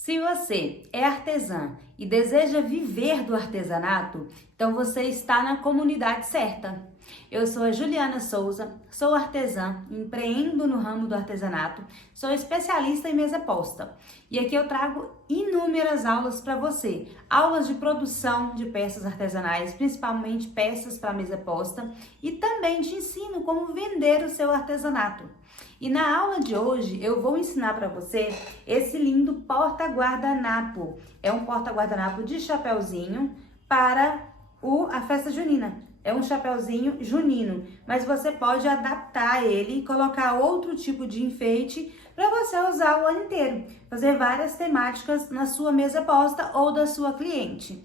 Se você é artesã e deseja viver do artesanato, então você está na comunidade certa. Eu sou a Juliana Souza, sou artesã, empreendo no ramo do artesanato, sou especialista em mesa posta. E aqui eu trago inúmeras aulas para você, aulas de produção de peças artesanais, principalmente peças para mesa posta, e também te ensino como vender o seu artesanato. E na aula de hoje eu vou ensinar para você esse lindo porta-guardanapo. É um porta-guardanapo de chapeuzinho para a festa junina. É um chapeuzinho junino, mas você pode adaptar ele e colocar outro tipo de enfeite para você usar o ano inteiro. Fazer várias temáticas na sua mesa posta ou da sua cliente.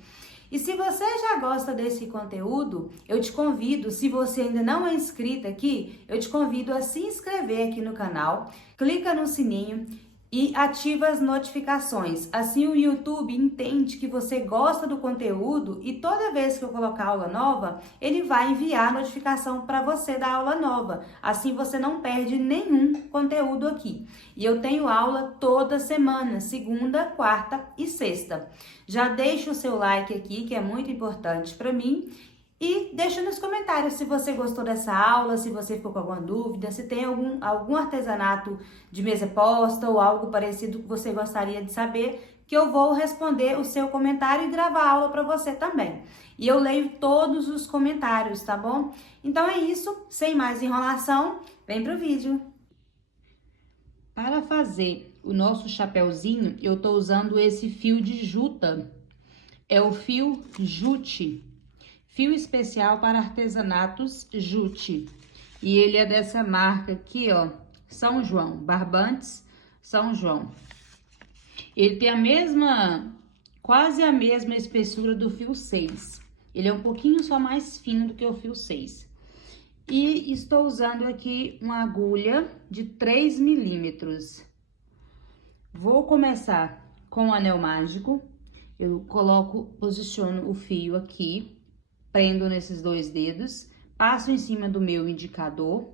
E se você já gosta desse conteúdo, eu te convido, se você ainda não é inscrito aqui, eu te convido a se inscrever aqui no canal, clica no sininho e ativa as notificações. Assim o YouTube entende que você gosta do conteúdo e toda vez que eu colocar aula nova, ele vai enviar notificação para você da aula nova. Assim você não perde nenhum conteúdo aqui. E eu tenho aula toda semana, segunda, quarta e sexta. Já deixa o seu like aqui, que é muito importante para mim. E deixa nos comentários se você gostou dessa aula, se você ficou com alguma dúvida, se tem algum artesanato de mesa posta ou algo parecido que você gostaria de saber, que eu vou responder o seu comentário e gravar a aula para você também. E eu leio todos os comentários, tá bom? Então é isso, sem mais enrolação, vem pro vídeo. Para fazer o nosso chapeuzinho, eu tô usando esse fio de juta, é o fio jute. Fio especial para artesanatos jute. E ele é dessa marca aqui, ó, São João, Barbantes São João. Ele tem quase a mesma espessura do fio 6. Ele é um pouquinho só mais fino do que o fio 6. E estou usando aqui uma agulha de 3 milímetros. Vou começar com o anel mágico. Eu posiciono o fio aqui. Prendo nesses dois dedos, passo em cima do meu indicador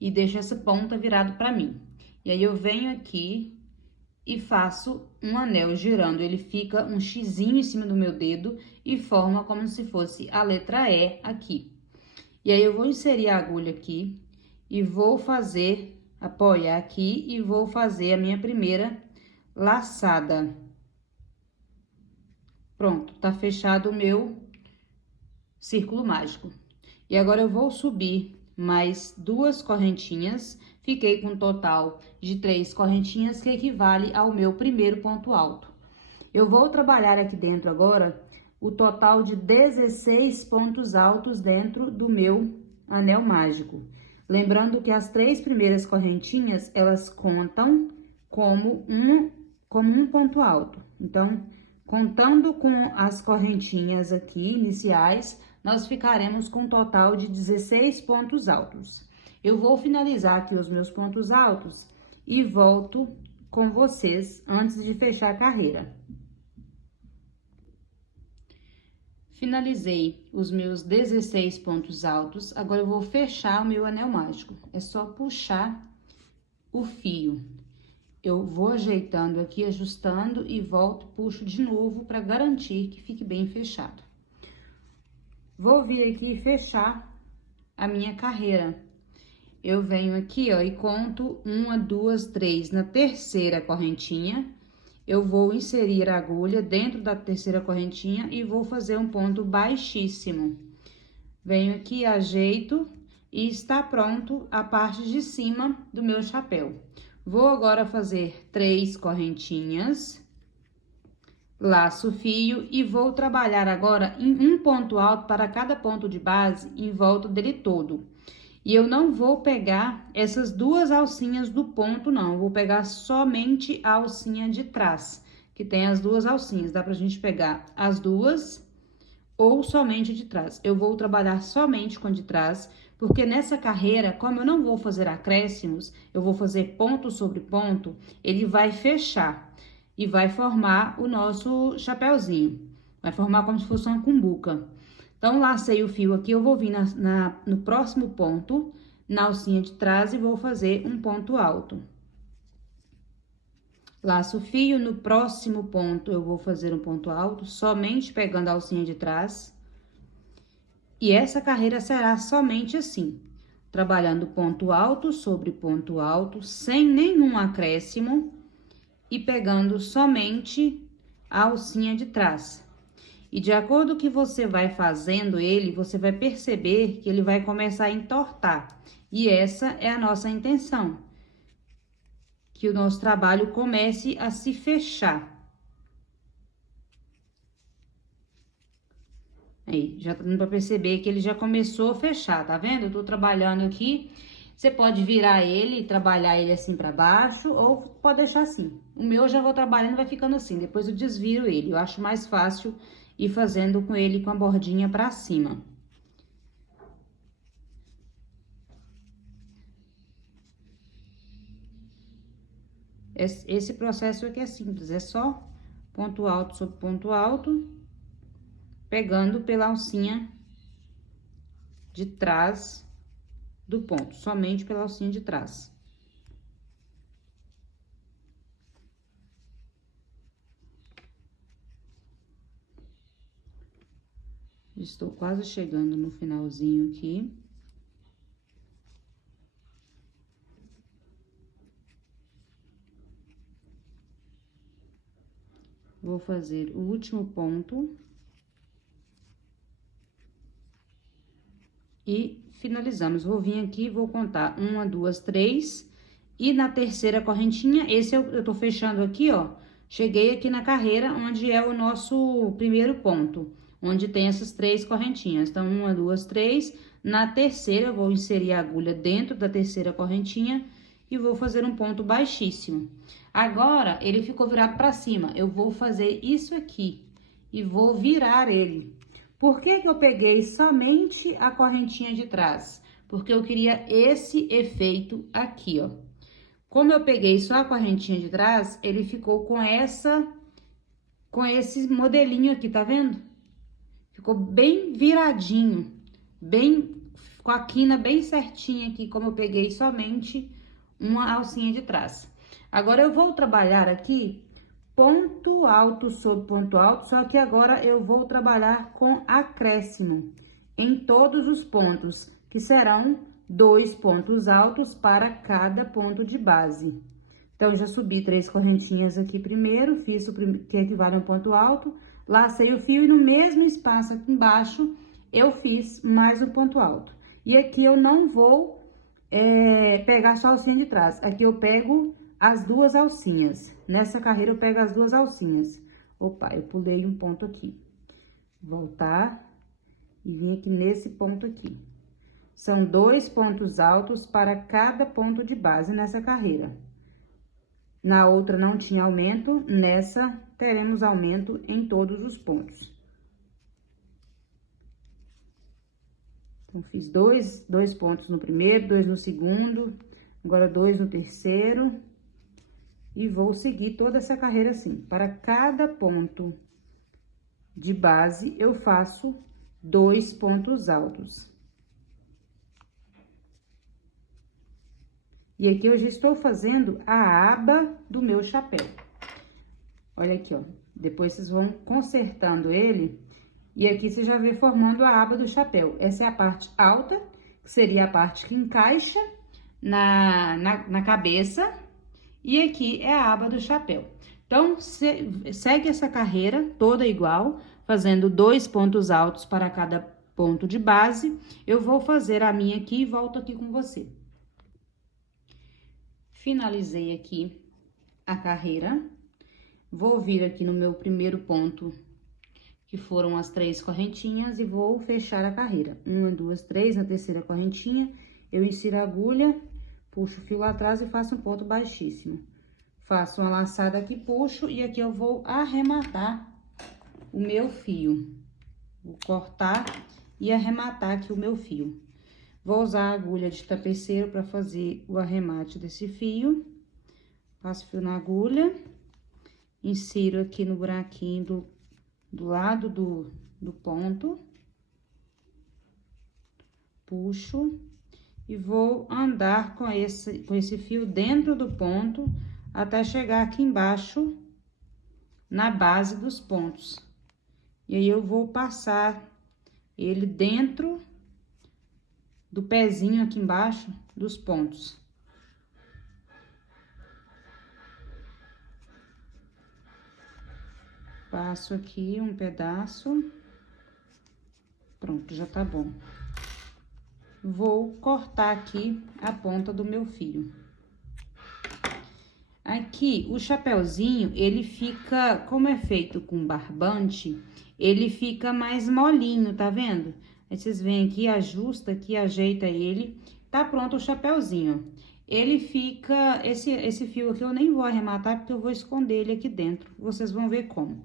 e deixo essa ponta virada para mim. E aí eu venho aqui e faço um anel girando, ele fica um xizinho em cima do meu dedo e forma como se fosse a letra E aqui. E aí eu vou inserir a agulha aqui e vou apoiar aqui e vou fazer a minha primeira laçada. Pronto, tá fechado o meu círculo mágico. E agora eu vou subir mais 2 correntinhas, fiquei com um total de 3 correntinhas, que equivale ao meu primeiro ponto alto. Eu vou trabalhar aqui dentro agora o total de 16 pontos altos dentro do meu anel mágico. Lembrando que as 3 primeiras correntinhas, elas contam como um ponto alto. Então, contando com as correntinhas aqui iniciais, nós ficaremos com um total de 16 pontos altos. Eu vou finalizar aqui os meus pontos altos e volto com vocês antes de fechar a carreira. Finalizei os meus 16 pontos altos, agora eu vou fechar o meu anel mágico. É só puxar o fio. Eu vou ajeitando aqui, ajustando e volto, puxo de novo para garantir que fique bem fechado. Vou vir aqui e fechar a minha carreira. Eu venho aqui, ó, e conto 1, 2, 3. Na terceira correntinha, eu vou inserir a agulha dentro da terceira correntinha e vou fazer um ponto baixíssimo. Venho aqui, ajeito e está pronto a parte de cima do meu chapéu. Vou agora fazer 3 correntinhas, laço o fio e vou trabalhar agora em um ponto alto para cada ponto de base em volta dele todo. E eu não vou pegar essas 2 alcinhas do ponto, não. Eu vou pegar somente a alcinha de trás, que tem as 2 alcinhas. Dá pra gente pegar as 2 ou somente de trás. Eu vou trabalhar somente com a de trás, porque nessa carreira, como eu não vou fazer acréscimos, eu vou fazer ponto sobre ponto, ele vai fechar e vai formar o nosso chapéuzinho. Vai formar como se fosse uma cumbuca. Então, lacei o fio aqui, eu vou vir no próximo ponto, na alcinha de trás, e vou fazer um ponto alto. Laço o fio, no próximo ponto eu vou fazer um ponto alto, somente pegando a alcinha de trás. E essa carreira será somente assim, trabalhando ponto alto sobre ponto alto, sem nenhum acréscimo e pegando somente a alcinha de trás. E de acordo com que você vai fazendo ele, você vai perceber que ele vai começar a entortar. E essa é a nossa intenção, que o nosso trabalho comece a se fechar. Aí, já tá dando pra perceber que ele já começou a fechar, tá vendo? Eu tô trabalhando aqui, você pode virar ele, trabalhar ele assim pra baixo, ou pode deixar assim. O meu eu já vou trabalhando, vai ficando assim, depois eu desviro ele. Eu acho mais fácil ir fazendo com ele com a bordinha pra cima. Esse processo aqui é simples, é só ponto alto sobre ponto alto, pegando pela alcinha de trás do ponto, somente pela alcinha de trás. Estou quase chegando no finalzinho aqui. Vou fazer o último ponto. E finalizamos. Vou vir aqui, vou contar 1, 2, 3. E na terceira correntinha, esse eu tô fechando aqui, ó. Cheguei aqui na carreira, onde é o nosso primeiro ponto, onde tem essas 3 correntinhas. Então, 1, 2, 3. Na terceira, eu vou inserir a agulha dentro da terceira correntinha e vou fazer um ponto baixíssimo. Agora, ele ficou virado pra cima. Eu vou fazer isso aqui e vou virar ele. Por que que eu peguei somente a correntinha de trás? Porque eu queria esse efeito aqui, ó. Como eu peguei só a correntinha de trás, ele ficou com esse modelinho aqui, tá vendo? Ficou bem viradinho, bem, com a quina bem certinha aqui, como eu peguei somente uma alcinha de trás. Agora, eu vou trabalhar aqui ponto alto sobre ponto alto, só que agora eu vou trabalhar com acréscimo em todos os pontos, que serão 2 pontos altos para cada ponto de base. Então, já subi 3 correntinhas aqui primeiro, fiz o que equivale a um ponto alto, lacei o fio e no mesmo espaço aqui embaixo, eu fiz mais um ponto alto. E aqui eu não vou pegar só a alcinha de trás, aqui eu pego as 2 alcinhas. Nessa carreira, eu pego as 2 alcinhas. Opa, eu pulei um ponto aqui. Voltar e vim aqui nesse ponto aqui. São 2 pontos altos para cada ponto de base nessa carreira. Na outra não tinha aumento, nessa teremos aumento em todos os pontos. Então, fiz dois pontos no primeiro, 2 no segundo, agora 2 no terceiro. E vou seguir toda essa carreira assim. Para cada ponto de base, eu faço 2 pontos altos. E aqui eu já estou fazendo a aba do meu chapéu. Olha aqui, ó. Depois vocês vão consertando ele. E aqui você já vê formando a aba do chapéu. Essa é a parte alta, que seria a parte que encaixa na cabeça. E aqui é a aba do chapéu. Então, segue essa carreira toda igual, fazendo 2 pontos altos para cada ponto de base. Eu vou fazer a minha aqui e volto aqui com você. Finalizei aqui a carreira. Vou vir aqui no meu primeiro ponto, que foram as 3 correntinhas, e vou fechar a carreira. 1, 2, 3, na terceira correntinha, eu insiro a agulha, puxo o fio lá atrás e faço um ponto baixíssimo. Faço uma laçada aqui, puxo, e aqui eu vou arrematar o meu fio. Vou cortar e arrematar aqui o meu fio. Vou usar a agulha de tapeceiro para fazer o arremate desse fio. Passo fio na agulha, insiro aqui no buraquinho do lado do ponto. Puxo e vou andar com esse fio dentro do ponto até chegar aqui embaixo, na base dos pontos. E aí, eu vou passar ele dentro do pezinho aqui embaixo dos pontos. Passo aqui um pedaço. Pronto, já tá bom. Vou cortar aqui a ponta do meu fio. Aqui, o chapeuzinho, ele fica, como é feito com barbante, ele fica mais molinho, tá vendo? Aí, vocês vêm aqui, ajusta aqui, ajeita ele, tá pronto o chapeuzinho, ó. Ele fica, esse fio aqui eu nem vou arrematar, porque eu vou esconder ele aqui dentro, vocês vão ver como.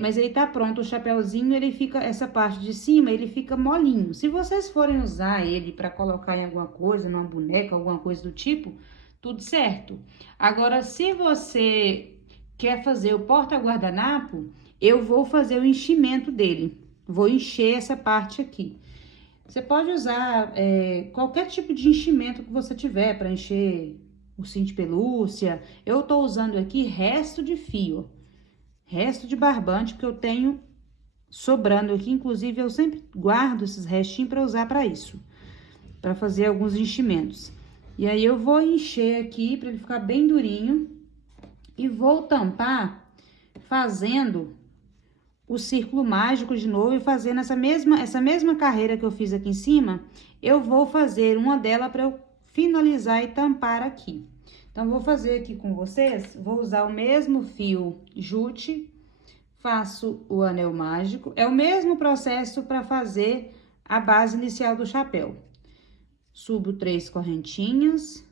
Mas ele tá pronto, o chapeuzinho, ele fica, essa parte de cima, ele fica molinho. Se vocês forem usar ele pra colocar em alguma coisa, numa boneca, alguma coisa do tipo, tudo certo. Agora, se você quer fazer o porta-guardanapo, eu vou fazer o enchimento dele. Vou encher essa parte aqui. Você pode usar qualquer tipo de enchimento que você tiver para encher ursinho de pelúcia. Eu tô usando aqui resto de fio, resto de barbante, que eu tenho sobrando aqui. Inclusive, eu sempre guardo esses restinhos para usar para isso, para fazer alguns enchimentos. E aí, eu vou encher aqui para ele ficar bem durinho e vou tampar fazendo o círculo mágico de novo e fazendo essa mesma carreira que eu fiz aqui em cima, eu vou fazer uma dela para eu finalizar e tampar aqui. Então, vou fazer aqui com vocês, vou usar o mesmo fio jute, faço o anel mágico, é o mesmo processo para fazer a base inicial do chapéu. Subo 3 correntinhas,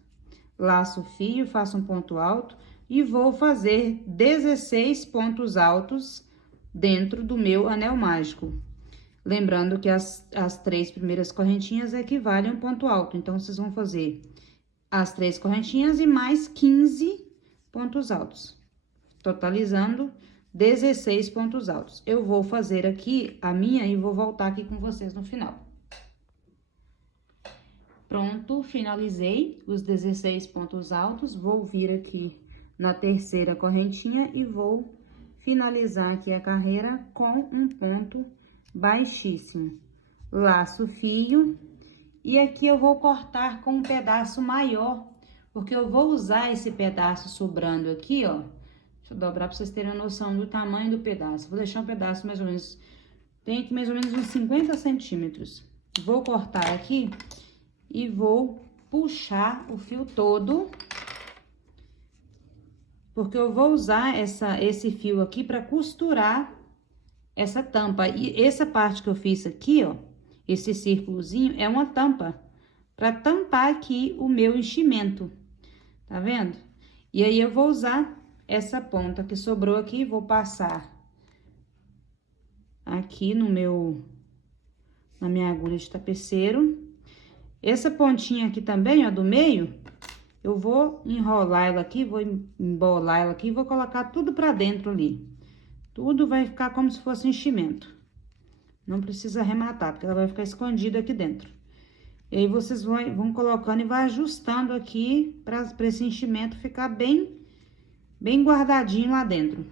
laço o fio, faço um ponto alto e vou fazer 16 pontos altos dentro do meu anel mágico. Lembrando que as 3 primeiras correntinhas equivalem a um ponto alto, então, vocês vão fazer as 3 correntinhas e mais 15 pontos altos, totalizando 16 pontos altos. Eu vou fazer aqui a minha e vou voltar aqui com vocês no final. Pronto, finalizei os 16 pontos altos, vou vir aqui na terceira correntinha e vou finalizar aqui a carreira com um ponto baixíssimo. Laço o fio e aqui eu vou cortar com um pedaço maior, porque eu vou usar esse pedaço sobrando aqui, ó. Deixa eu dobrar pra vocês terem a noção do tamanho do pedaço. Vou deixar um pedaço mais ou menos, tem aqui mais ou menos uns 50 centímetros. Vou cortar aqui e vou puxar o fio todo, porque eu vou usar esse fio aqui para costurar essa tampa. E essa parte que eu fiz aqui, ó, esse círculozinho, é uma tampa para tampar aqui o meu enchimento, tá vendo? E aí, eu vou usar essa ponta que sobrou aqui, vou passar aqui na minha agulha de tapeceiro. Essa pontinha aqui também, ó, do meio, eu vou enrolar ela aqui, vou embolar ela aqui e vou colocar tudo pra dentro ali. Tudo vai ficar como se fosse enchimento. Não precisa arrematar, porque ela vai ficar escondida aqui dentro. E aí, vocês vão colocando e vai ajustando aqui pra esse enchimento ficar bem guardadinho lá dentro.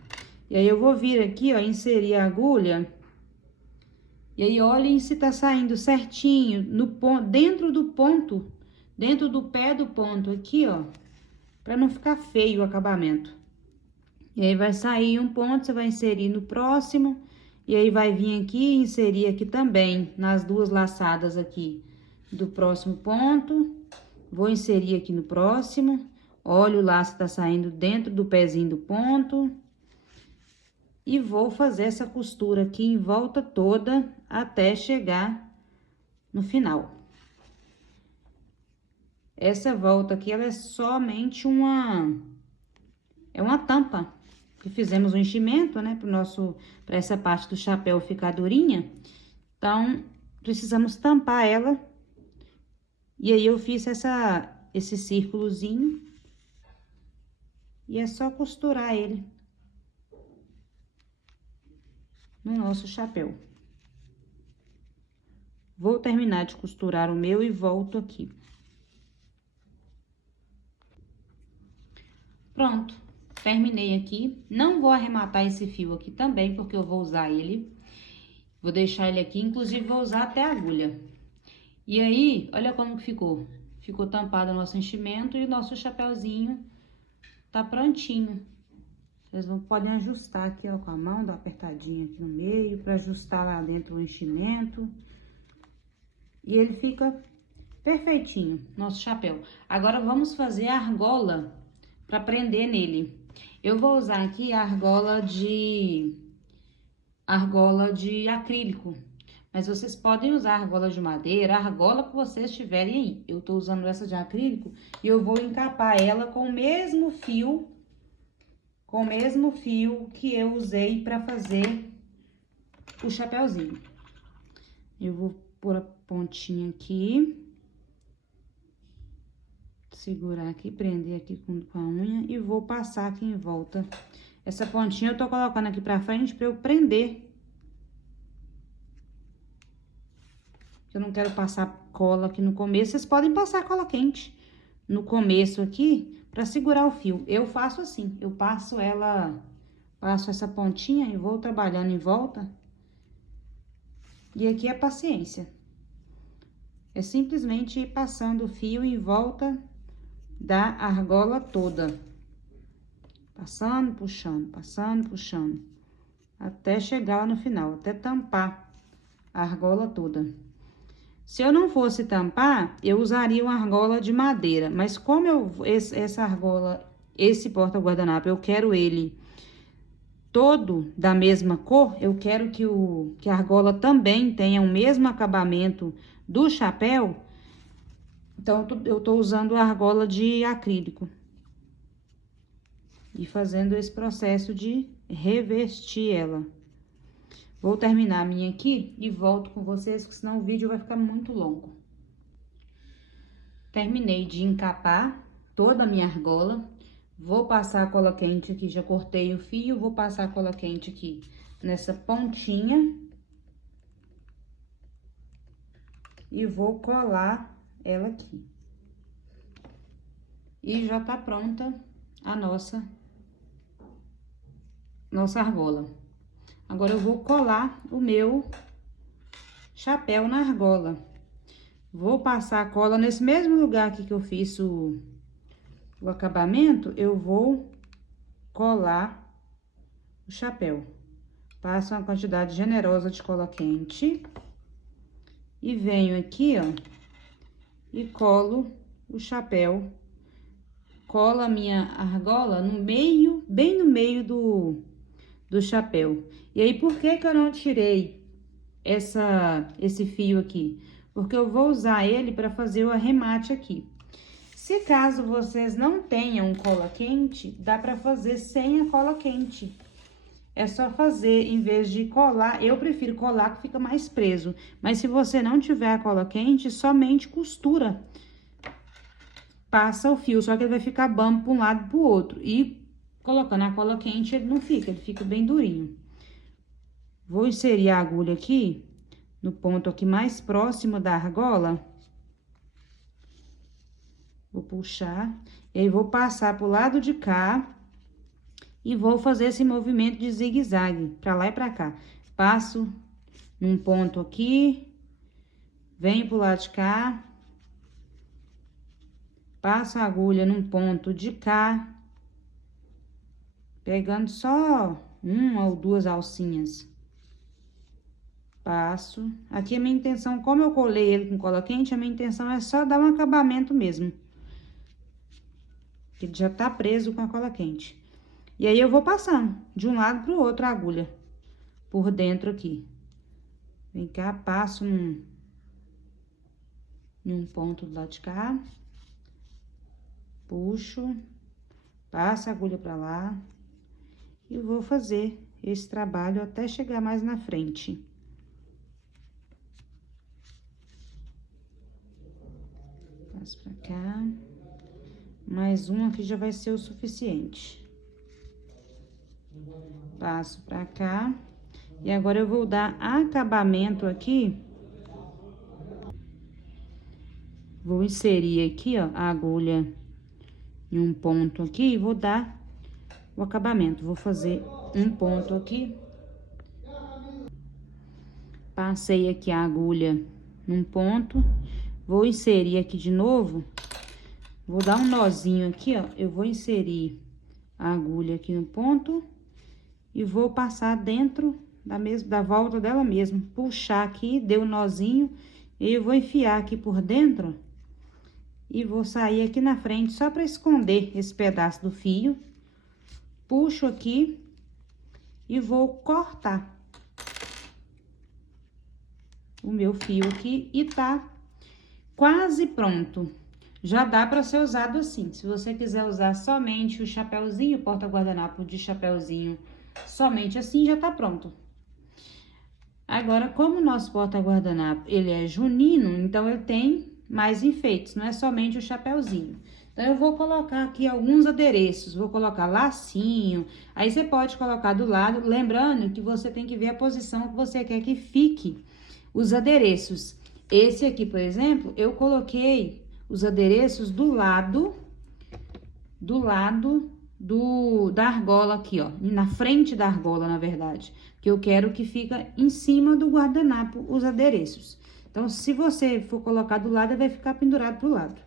E aí, eu vou vir aqui, ó, inserir a agulha. E aí, olhem se tá saindo certinho no ponto, dentro do pé do ponto aqui, ó, pra não ficar feio o acabamento. E aí, vai sair um ponto, você vai inserir no próximo, e aí, vai vir aqui e inserir aqui também, nas duas laçadas aqui do próximo ponto. Vou inserir aqui no próximo, olha o laço tá saindo dentro do pezinho do ponto. E vou fazer essa costura aqui em volta toda até chegar no final. Essa volta aqui, ela é somente é uma tampa, que fizemos o enchimento, né, para essa parte do chapéu ficar durinha. Então, precisamos tampar ela. E aí, eu fiz esse círculozinho. E é só costurar ele no nosso chapéu. Vou terminar de costurar o meu e volto aqui. Pronto, terminei aqui. Não vou arrematar esse fio aqui também, porque eu vou usar ele. Vou deixar ele aqui, inclusive vou usar até a agulha. E aí, olha como que ficou. Ficou tampado o nosso enchimento e o nosso chapéuzinho tá prontinho. Vocês podem ajustar aqui, ó, com a mão, dar uma apertadinha aqui no meio, para ajustar lá dentro o enchimento. E ele fica perfeitinho, nosso chapéu. Agora, vamos fazer a argola para prender nele. Eu vou usar aqui a argola de acrílico. Mas vocês podem usar argola de madeira, a argola que vocês tiverem aí. Eu tô usando essa de acrílico e eu vou encapar ela com o mesmo fio que eu usei para fazer o chapéuzinho. Eu vou pôr a pontinha aqui, segurar aqui, prender aqui com a unha e vou passar aqui em volta. Essa pontinha eu tô colocando aqui pra frente pra eu prender. Eu não quero passar cola aqui no começo, vocês podem passar cola quente no começo aqui pra segurar o fio. Eu faço assim, eu passo essa pontinha e vou trabalhando em volta. E aqui é paciência. É simplesmente ir passando o fio em volta da argola toda. Passando, puxando, até chegar lá no final, até tampar a argola toda. Se eu não fosse tampar, eu usaria uma argola de madeira, mas como essa argola, esse porta-guardanapo, eu quero ele todo da mesma cor, eu quero que a argola também tenha o mesmo acabamento do chapéu, então eu tô usando a argola de acrílico. E fazendo esse processo de revestir ela. Vou terminar a minha aqui e volto com vocês, porque senão o vídeo vai ficar muito longo. Terminei de encapar toda a minha argola. Vou passar a cola quente aqui, já cortei o fio, vou passar a cola quente aqui nessa pontinha. E vou colar ela aqui. E já tá pronta a nossa argola. Agora, eu vou colar o meu chapéu na argola. Vou passar a cola nesse mesmo lugar aqui que eu fiz o acabamento, eu vou colar o chapéu. Passo uma quantidade generosa de cola quente. E venho aqui, ó, e colo o chapéu. Colo a minha argola no meio, bem no meio do chapéu. E aí, por que que eu não tirei esse fio aqui? Porque eu vou usar ele para fazer o arremate aqui. Se caso vocês não tenham cola quente, dá para fazer sem a cola quente. É só fazer, em vez de colar, eu prefiro colar que fica mais preso. Mas se você não tiver a cola quente, somente costura. Passa o fio, só que ele vai ficar bambo para um lado e para o outro. E colocando a cola quente, ele não fica, ele fica bem durinho. Vou inserir a agulha aqui, no ponto aqui mais próximo da argola. Vou puxar, e aí vou passar pro lado de cá e vou fazer esse movimento de zigue-zague, pra lá e pra cá. Passo num ponto aqui, venho pro lado de cá, passo a agulha num ponto de cá, pegando só uma ou duas alcinhas. Passo. Aqui a minha intenção, como eu colei ele com cola quente, a minha intenção é só dar um acabamento mesmo. Ele já tá preso com a cola quente. E aí, eu vou passando de um lado pro outro a agulha, por dentro aqui. Vem cá, passo em um ponto do lado de cá. Puxo, passo a agulha pra lá. E vou fazer esse trabalho até chegar mais na frente. Passo pra cá. Mais um aqui já vai ser o suficiente. Passo pra cá. E agora, eu vou dar acabamento aqui. Vou inserir aqui, ó, a agulha em um ponto aqui e vou dar o acabamento. Vou fazer um ponto aqui. Passei aqui a agulha num ponto. Vou inserir aqui de novo. Vou dar um nozinho aqui, ó. Eu vou inserir a agulha aqui no ponto e vou passar dentro da volta dela mesmo. Puxar aqui, deu um nozinho, e eu vou enfiar aqui por dentro e vou sair aqui na frente só para esconder esse pedaço do fio. Puxo aqui e vou cortar o meu fio aqui e tá quase pronto. Já dá para ser usado assim. Se você quiser usar somente o chapéuzinho, porta-guardanapo de chapéuzinho, somente assim, já tá pronto. Agora, como o nosso porta-guardanapo, ele é junino, então ele tem mais enfeites, não é somente o chapéuzinho. Então, eu vou colocar aqui alguns adereços, vou colocar lacinho, aí você pode colocar do lado, lembrando que você tem que ver a posição que você quer que fique os adereços. Esse aqui, por exemplo, eu coloquei os adereços do lado da argola aqui, ó, na frente da argola, na verdade, que eu quero que fica em cima do guardanapo os adereços. Então, se você for colocar do lado, vai ficar pendurado pro lado.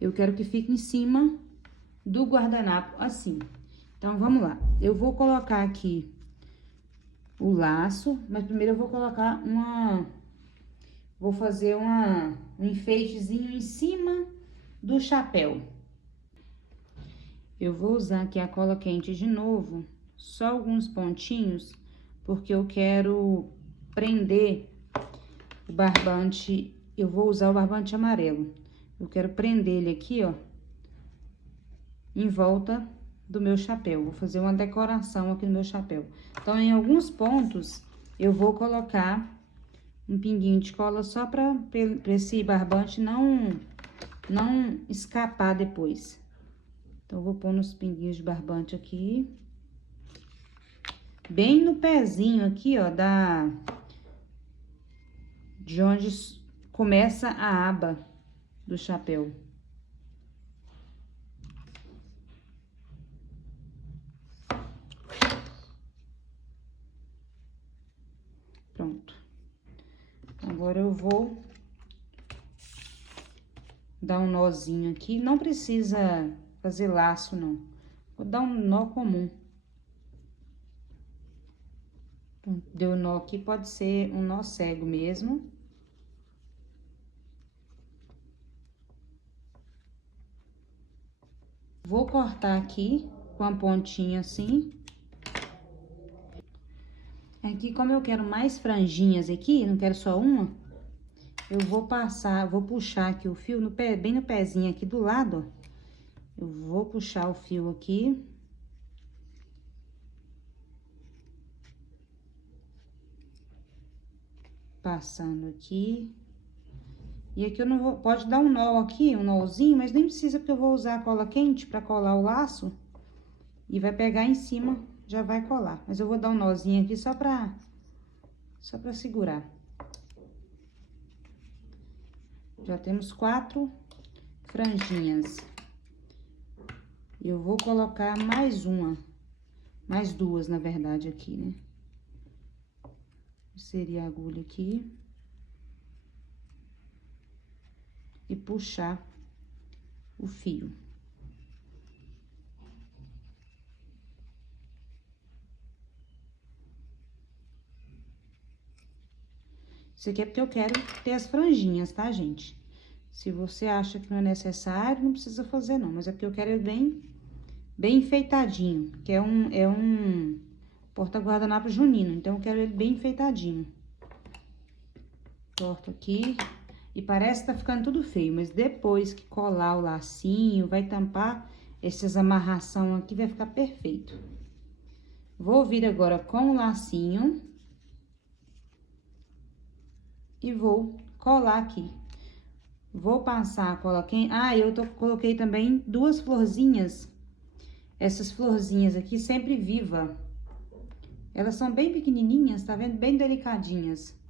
Eu quero que fique em cima do guardanapo, assim. Então, vamos lá. Eu vou colocar aqui o laço, mas primeiro eu vou colocar vou fazer um enfeitezinho em cima do chapéu. Eu vou usar aqui a cola quente de novo, só alguns pontinhos, porque eu quero prender o barbante. Eu vou usar o barbante amarelo. Eu quero prender ele aqui, ó, em volta do meu chapéu. Vou fazer uma decoração aqui no meu chapéu. Então, em alguns pontos, eu vou colocar um pinguinho de cola só para esse barbante não escapar depois. Então, eu vou pôr nos pinguinhos de barbante aqui. Bem no pezinho aqui, ó, de onde começa a aba do chapéu. Pronto. Agora, eu vou dar um nozinho aqui. Não precisa fazer laço, não. Vou dar um nó comum. Deu nó aqui, pode ser um nó cego mesmo. Vou cortar aqui com a pontinha assim. Aqui, como eu quero mais franjinhas aqui, não quero só uma, eu vou puxar aqui o fio bem no pezinho aqui do lado, ó. Eu vou puxar o fio aqui. Passando aqui. E aqui eu não vou... Pode dar um nó aqui, um nozinho, mas nem precisa, porque eu vou usar a cola quente pra colar o laço. E vai pegar em cima, já vai colar. Mas eu vou dar um nozinho aqui só pra segurar. Já temos 4 franjinhas. Eu vou colocar mais duas, na verdade, aqui, né? Inserir a agulha aqui. E puxar o fio. Isso aqui é porque eu quero ter as franjinhas, tá, gente? Se você acha que não é necessário, não precisa fazer, não. Mas é porque eu quero ele bem enfeitadinho, que é um porta-guardanapo junino. Então, eu quero ele bem enfeitadinho. Corto aqui. E parece que tá ficando tudo feio, mas depois que colar o lacinho, vai tampar essas amarração aqui, vai ficar perfeito. Vou vir agora com o lacinho. E vou colar aqui. Vou passar a cola quente. Ah, coloquei também 2 florzinhas. Essas florzinhas aqui, sempre viva. Elas são bem pequenininhas, tá vendo? Bem delicadinhas.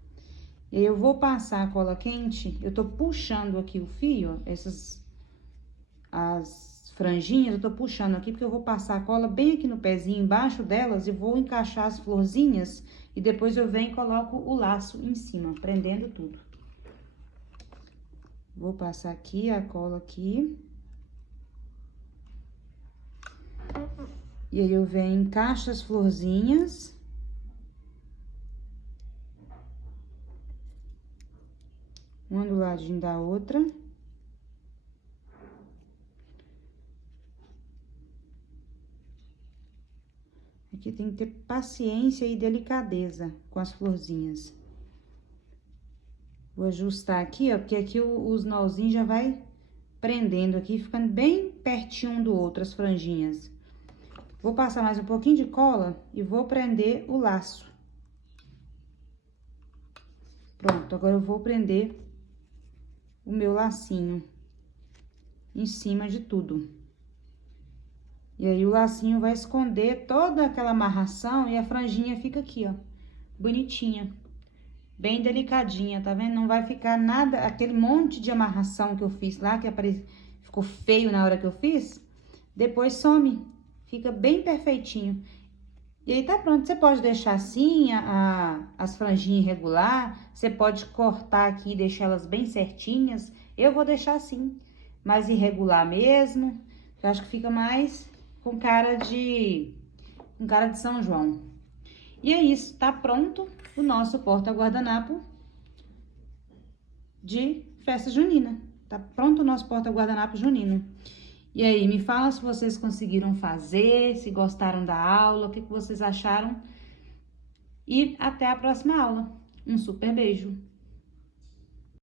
Eu vou passar a cola quente, eu tô puxando aqui o fio, as franjinhas, eu tô puxando aqui porque eu vou passar a cola bem aqui no pezinho, embaixo delas, e vou encaixar as florzinhas e depois eu venho e coloco o laço em cima, prendendo tudo. Vou passar aqui a cola aqui. E aí eu venho, encaixo as florzinhas. Uma do ladinho da outra. Aqui tem que ter paciência e delicadeza com as florzinhas. Vou ajustar aqui, ó, porque aqui os nozinhos já vai prendendo aqui, ficando bem pertinho um do outro, as franjinhas. Vou passar mais um pouquinho de cola e vou prender o laço. Pronto, agora eu vou prender o meu lacinho em cima de tudo. E aí, o lacinho vai esconder toda aquela amarração e a franjinha fica aqui, ó, bonitinha. Bem delicadinha, tá vendo? Não vai ficar nada, aquele monte de amarração que eu fiz lá, que ficou feio na hora que eu fiz, depois some, fica bem perfeitinho. E aí, tá pronto, você pode deixar assim, as franjinhas irregular, você pode cortar aqui e deixar elas bem certinhas. Eu vou deixar assim, mais irregular mesmo, eu acho que fica mais com cara de São João. E é isso, tá pronto o nosso porta-guardanapo de festa junina. Tá pronto o nosso porta-guardanapo junino. E aí, me fala se vocês conseguiram fazer, se gostaram da aula, o que vocês acharam. E até a próxima aula. Um super beijo!